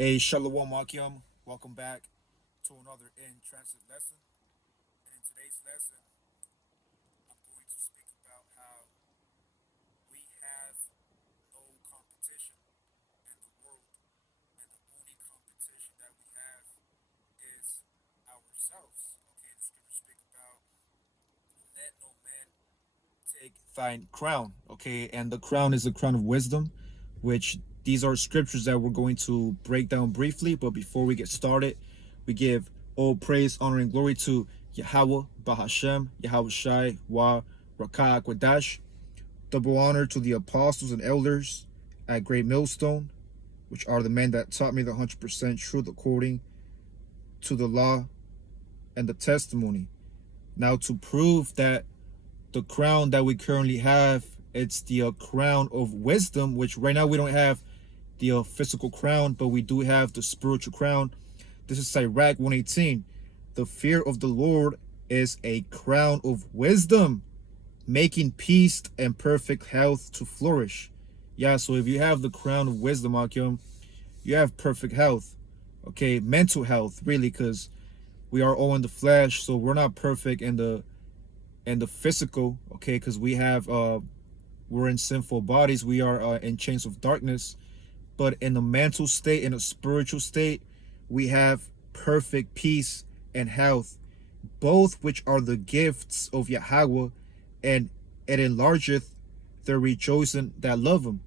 Hey, Shalom Akim. Welcome back to another in transit lesson. And in today's lesson, I'm going to speak about how we have no competition in the world, and the only competition that we have is ourselves. Okay, the scriptures speak about let no man take thine crown. Okay, and the crown is the crown of wisdom, which these are scriptures that we're going to break down briefly. But before we get started, we give all praise, honor, and glory to Yahweh, Bahashem, Yahweh Shai, Wa, Rakah, Kwadash. Double honor to the apostles and elders at Great Millstone, which are the men that taught me the 100% truth according to the law and the testimony. Now, to prove that the crown that we currently have, it's the crown of wisdom, which right now we don't have the physical crown, but we do have the spiritual crown. This is Sirach 118. The fear of the Lord is a crown of wisdom, making peace and perfect health to flourish. Yeah, so if you have the crown of wisdom, Akim, you have perfect health. Okay, mental health, really, because we are all in the flesh, so we're not perfect in the physical, okay, because we're in sinful bodies, we are in chains of darkness. But in the mental state, in a spiritual state, we have perfect peace and health, both which are the gifts of Yahweh, and it enlargeth their rejoicing that love him.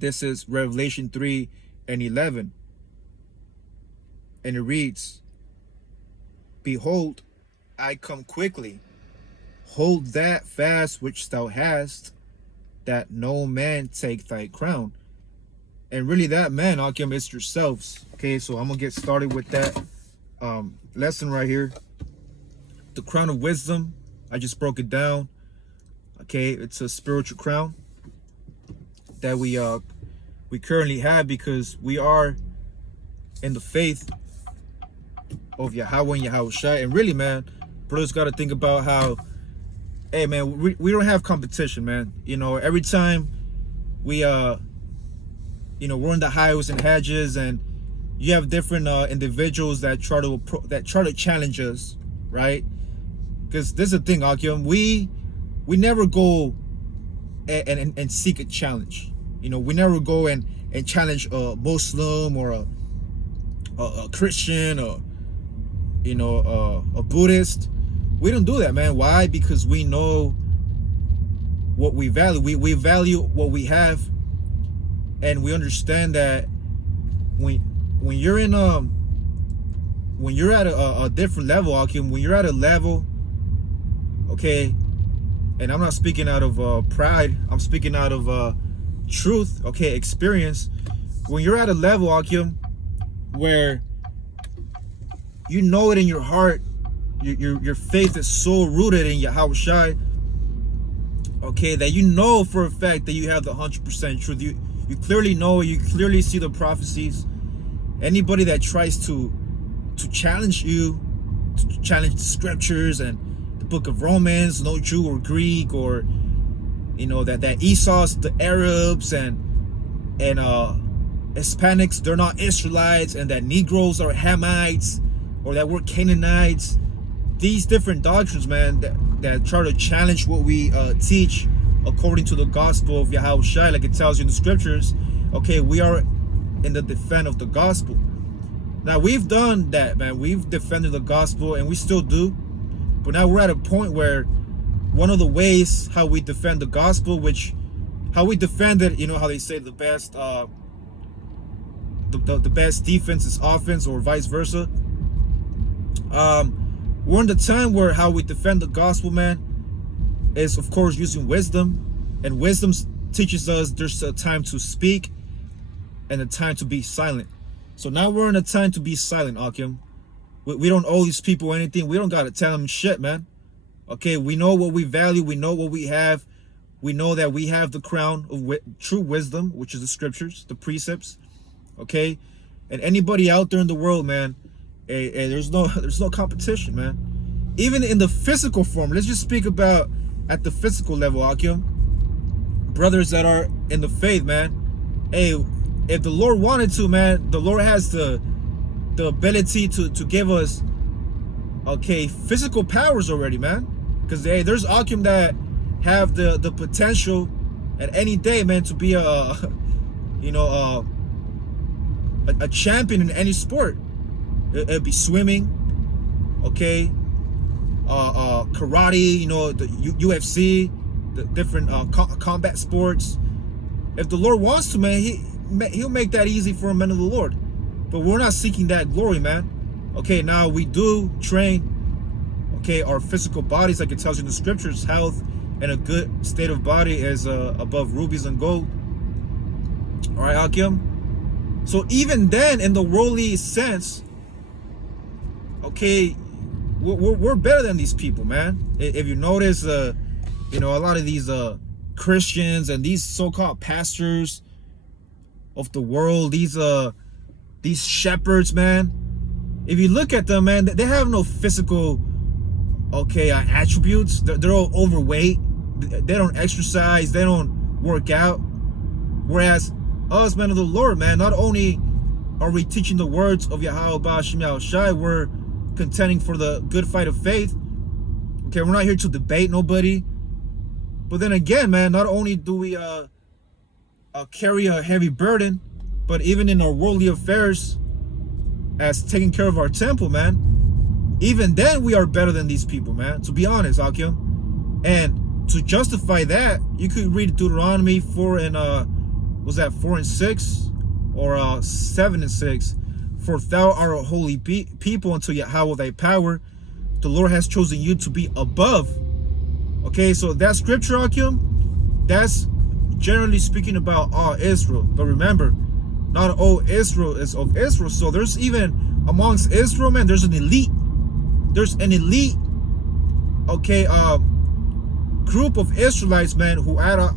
This is Revelation 3:11. And it reads, Behold, I come quickly. Hold that fast which thou hast, that no man take thy crown. And really that man, Akim, is yourselves. Okay, so I'm going to get started with that lesson right here. The crown of wisdom, I just broke it down. Okay, it's a spiritual crown that we currently have because we are in the faith of Yahweh and Yahweh Shai. And really, man, brothers got to think about how, hey, man, we don't have competition, man. You know, every time we, we're in the highways and hedges, and you have different individuals that try to challenge us, right? Because this is the thing, Akim, we never go and seek a challenge. You know, we never go and challenge a Muslim or a Christian or a Buddhist. We don't do that, man. Why? Because we know what we value. We value what we have, and we understand that when you're in when you're at a different level, Akim, when you're at a level, okay, and I'm not speaking out of pride, I'm speaking out of truth, okay, experience. When you're at a level, Akim, where you know it in your heart, your faith is so rooted in Yahweh Shai, okay, that you know for a fact that you have the 100% truth. You clearly know, you clearly see the prophecies. Anybody that tries to challenge you, to challenge the scriptures and the book of Romans, no Jew or Greek, or that Esau's the Arabs and Hispanics, they're not Israelites, and that Negroes are Hamites, or that we're Canaanites. These different doctrines, man, that try to challenge what we teach according to the gospel of Yahweh Shai, like it tells you in the scriptures. Okay, we are in the defense of the gospel. Now, we've done that, man. We've defended the gospel, and we still do. But now we're at a point where one of the ways how we defend the gospel, how we defend it, how they say the best the best defense is offense, or vice versa. We're in the time where how we defend the gospel, man, is of course using wisdom, and wisdom teaches us there's a time to speak and a time to be silent. So now we're in a time to be silent, Akim. We don't owe these people anything. We don't gotta tell them shit, man. Okay, we know what we value. We know what we have. We know that we have the crown of true wisdom, which is the scriptures, the precepts. Okay, and anybody out there in the world, man, there's no competition, man. Even in the physical form, let's just speak about at the physical level, Akim. Brothers that are in the faith, man, hey, if the Lord wanted to, man, the Lord has the ability to give us, okay, physical powers already, man. Because hey, there's Akim that have the potential at any day, man, to be a you know a champion in any sport. It'd be swimming, okay, karate, you know, the UFC, the different combat sports. If the Lord wants to, man, he'll make that easy for a man of the Lord. But we're not seeking that glory, man. Okay, now we do train, okay, our physical bodies, like it tells you in the scriptures. Health and a good state of body is above rubies and gold. All right, Akim. So even then, in the worldly sense, okay, we're better than these people, man. If you notice, you know, a lot of these Christians and these so-called pastors of the world, these shepherds, man, if you look at them, man, they have no physical, okay, attributes. They're all overweight. They don't exercise. They don't work out. Whereas us, men of the Lord, man, not only are we teaching the words of Yahweh Ba'ashem Yahushai, we're contending for the good fight of faith. Okay, we're not here to debate nobody. But then again, man, not only do we carry a heavy burden, but even in our worldly affairs, as taking care of our temple, man, even then we are better than these people, man, to be honest, Akim. And to justify that, you could read Deuteronomy 4 and was that 4 and 6 or 7 and 6? For thou art a holy people unto Yahweh thy power. The Lord has chosen you to be above. Okay, so that scripture, Akim, that's generally speaking about all Israel. But remember, not all Israel is of Israel. So there's even amongst Israel, man, there's an elite. There's an elite, okay, group of Israelites, man, who at a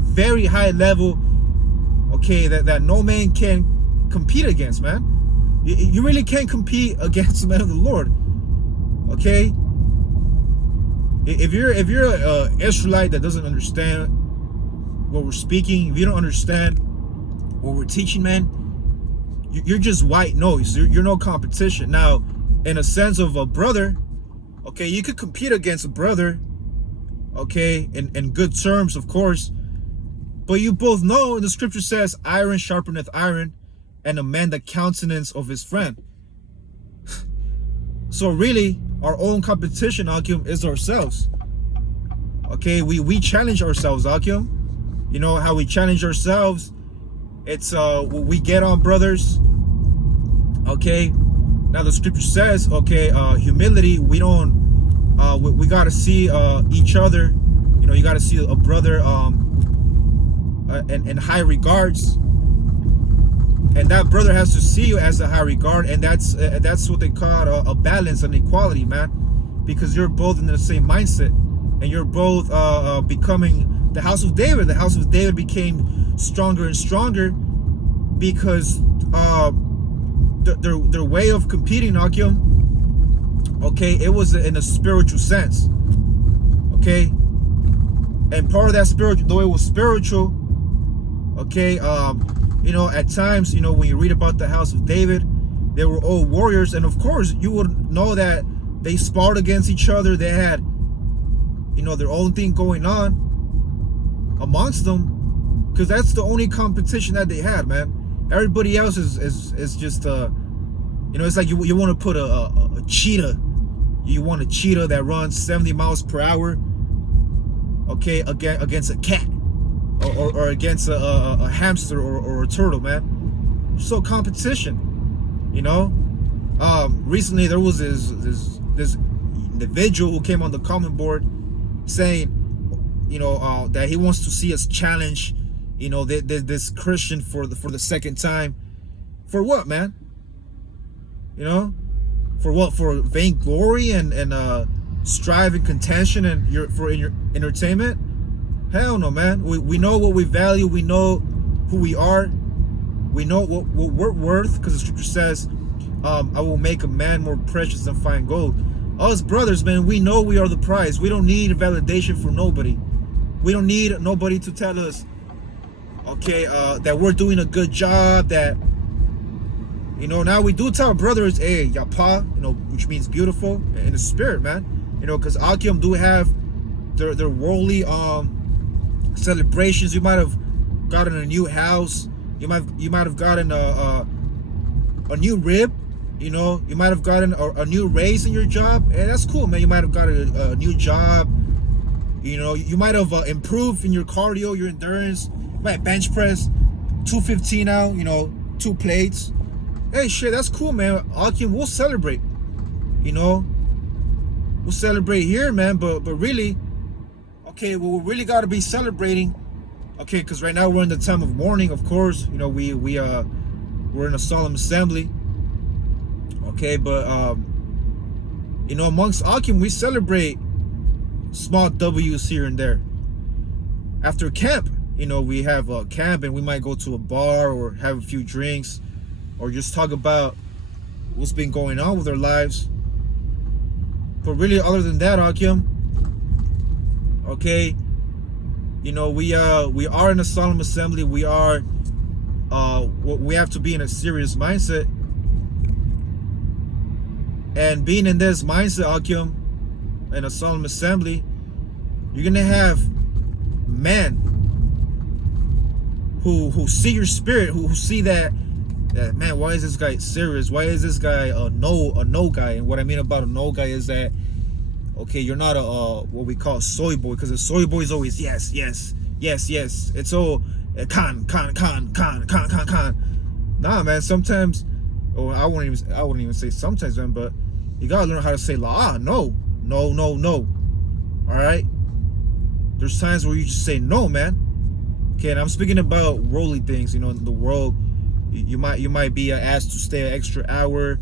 very high level, okay, that no man can compete against, man. You really can't compete against the men of the Lord. Okay? If you're an Israelite that doesn't understand what we're speaking, if you don't understand what we're teaching, man, you're just white noise. You're no competition. Now, in a sense of a brother, okay, you could compete against a brother, okay, in good terms, of course. But you both know, the scripture says, iron sharpeneth iron, and a man the countenance of his friend. So really, our own competition, Akim, is ourselves. Okay, we challenge ourselves, Akim. You know how we challenge ourselves? It's we get on brothers. Okay, now the scripture says, okay, humility. We don't. We gotta see each other. You know, you gotta see a brother in high regards. And that brother has to see you as a high regard, and that's what they call a balance and equality, man. Because you're both in the same mindset, and you're both becoming the house of David. The house of David became stronger and stronger because their way of competing, Akim, okay, it was in a spiritual sense, okay. And part of that spiritual, though it was spiritual, okay, you know, at times, you know, when you read about the house of David, they were all warriors. And of course, you would know that they sparred against each other. They had, you know, their own thing going on amongst them, because that's the only competition that they had, man. Everybody else is just, you know, it's like you want to put a cheetah. You want a cheetah that runs 70 miles per hour, okay, against a cat. Or against a hamster or a turtle, man. So competition, you know. Recently there was this individual who came on the comment board saying, you know, that he wants to see us challenge, you know, this Christian for the second time. For what, man? You know, for what? For vainglory and strive and contention and for your entertainment? Hell no, man. We know what we value. We know who we are. We know what we're worth, because the scripture says, I will make a man more precious than fine gold. Us brothers, man, we know we are the prize. We don't need validation from nobody. We don't need nobody to tell us, Okay, that we're doing a good job, that, now we do tell brothers, hey, yapa, which means beautiful in the spirit, man. Because Akim do have their worldly celebrations. You might have gotten a new house. You might have gotten a new rib. You might have gotten a new raise in your job, and that's cool, man. You might have got a new job. You might have improved in your cardio, your endurance. You might bench press 215 out. 2 plates. Hey, shit, that's cool, man. Akim, we'll celebrate. We'll celebrate here, man. But really, okay, well, we really got to be celebrating. Okay, because right now we're in the time of mourning, of course. We're in a solemn assembly. Okay, but amongst Akim, we celebrate small W's here and there. After camp, we have a camp, and we might go to a bar or have a few drinks, or just talk about what's been going on with our lives. But really, other than that, Akim, okay, we are in a solemn assembly. We have to be in a serious mindset. And being in this mindset, Akim, in a solemn assembly, you're gonna have men who see your spirit, who see that man, why is this guy serious? Why is this guy a no guy? And what I mean about a no guy is that, okay, you're not a what we call soy boy, because a soy boy is always yes. It's all con. Nah, man. Sometimes, I wouldn't even say sometimes, man. But you gotta learn how to say no. All right. There's times where you just say no, man. Okay, and I'm speaking about worldly things. In the world, you might be asked to stay an extra hour.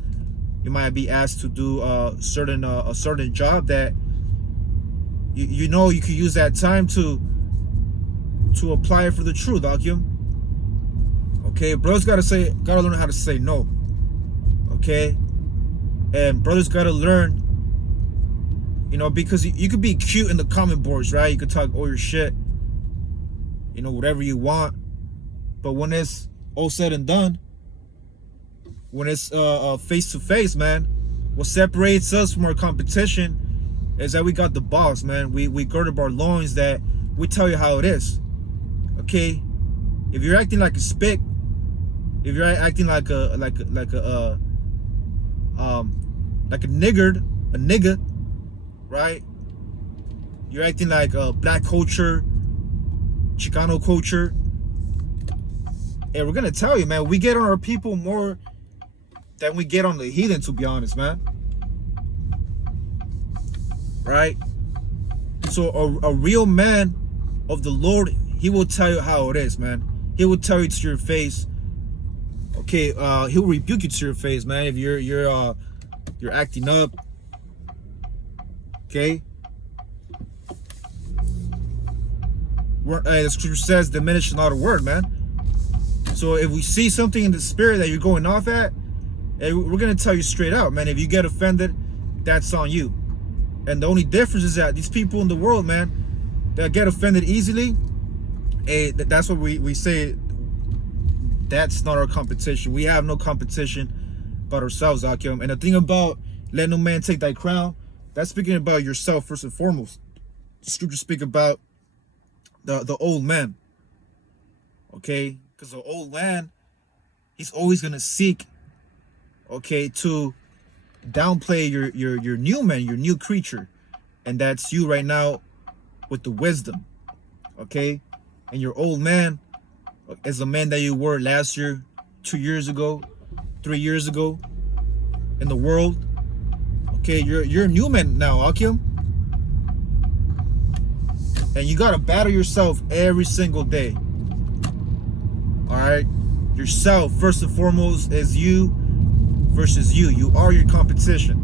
You might be asked to do a certain job that you could use that time to apply for the truth, Akim. Okay, brothers gotta learn how to say no. Okay, and brothers gotta learn, because you could be cute in the comment boards, right? You could talk all your shit, whatever you want, but when it's all said and done, when it's face to face, man, what separates us from our competition is that we got the balls, man. We gird up our loins, that we tell you how it is. Okay, if you're acting like a spick, if you're acting like a nigga, right? You're acting like black culture, Chicano culture, and we're gonna tell you, man, we get on our people more than we get on the heathen, to be honest, man. Right? So a real man of the Lord, he will tell you how it is, man. He will tell you to your face. Okay, he'll rebuke you to your face, man, if you're acting up. Okay? The scripture says, diminish not a word, man. So if we see something in the spirit that you're going off at, we're gonna tell you straight out, man. If you get offended, that's on you. And the only difference is that these people in the world, man, that get offended easily, that's what we say. That's not our competition. We have no competition but ourselves, Akim. And the thing about let no man take thy crown, that's speaking about yourself first and foremost. The scripture speak about the old man. Okay? Because the old man, he's always gonna seek, okay, to downplay your new man, your new creature. And that's you right now with the wisdom. Okay? And your old man is the man that you were last year, 2 years ago, 3 years ago in the world. Okay, you're a new man now, Akim. And you gotta battle yourself every single day. Alright? Yourself, first and foremost, is you versus you. You are your competition.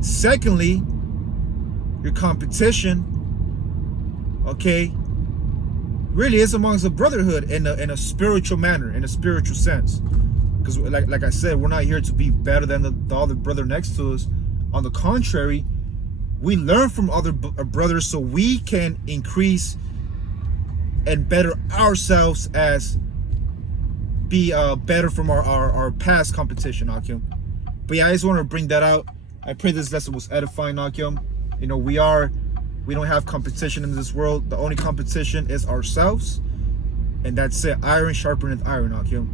Secondly, your competition, okay, really is amongst a brotherhood in a spiritual manner, in a spiritual sense. Because like I said, we're not here to be better than the other brother next to us. On the contrary, we learn from other brothers so we can increase and better ourselves as be better from our past competition, Akim. But yeah, I just want to bring that out. I pray this lesson was edifying, Akim. You know, we don't have competition in this world. The only competition is ourselves, and that's it. Iron sharpeneth iron, Akim.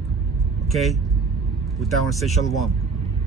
Okay. With that, I want to say shalom.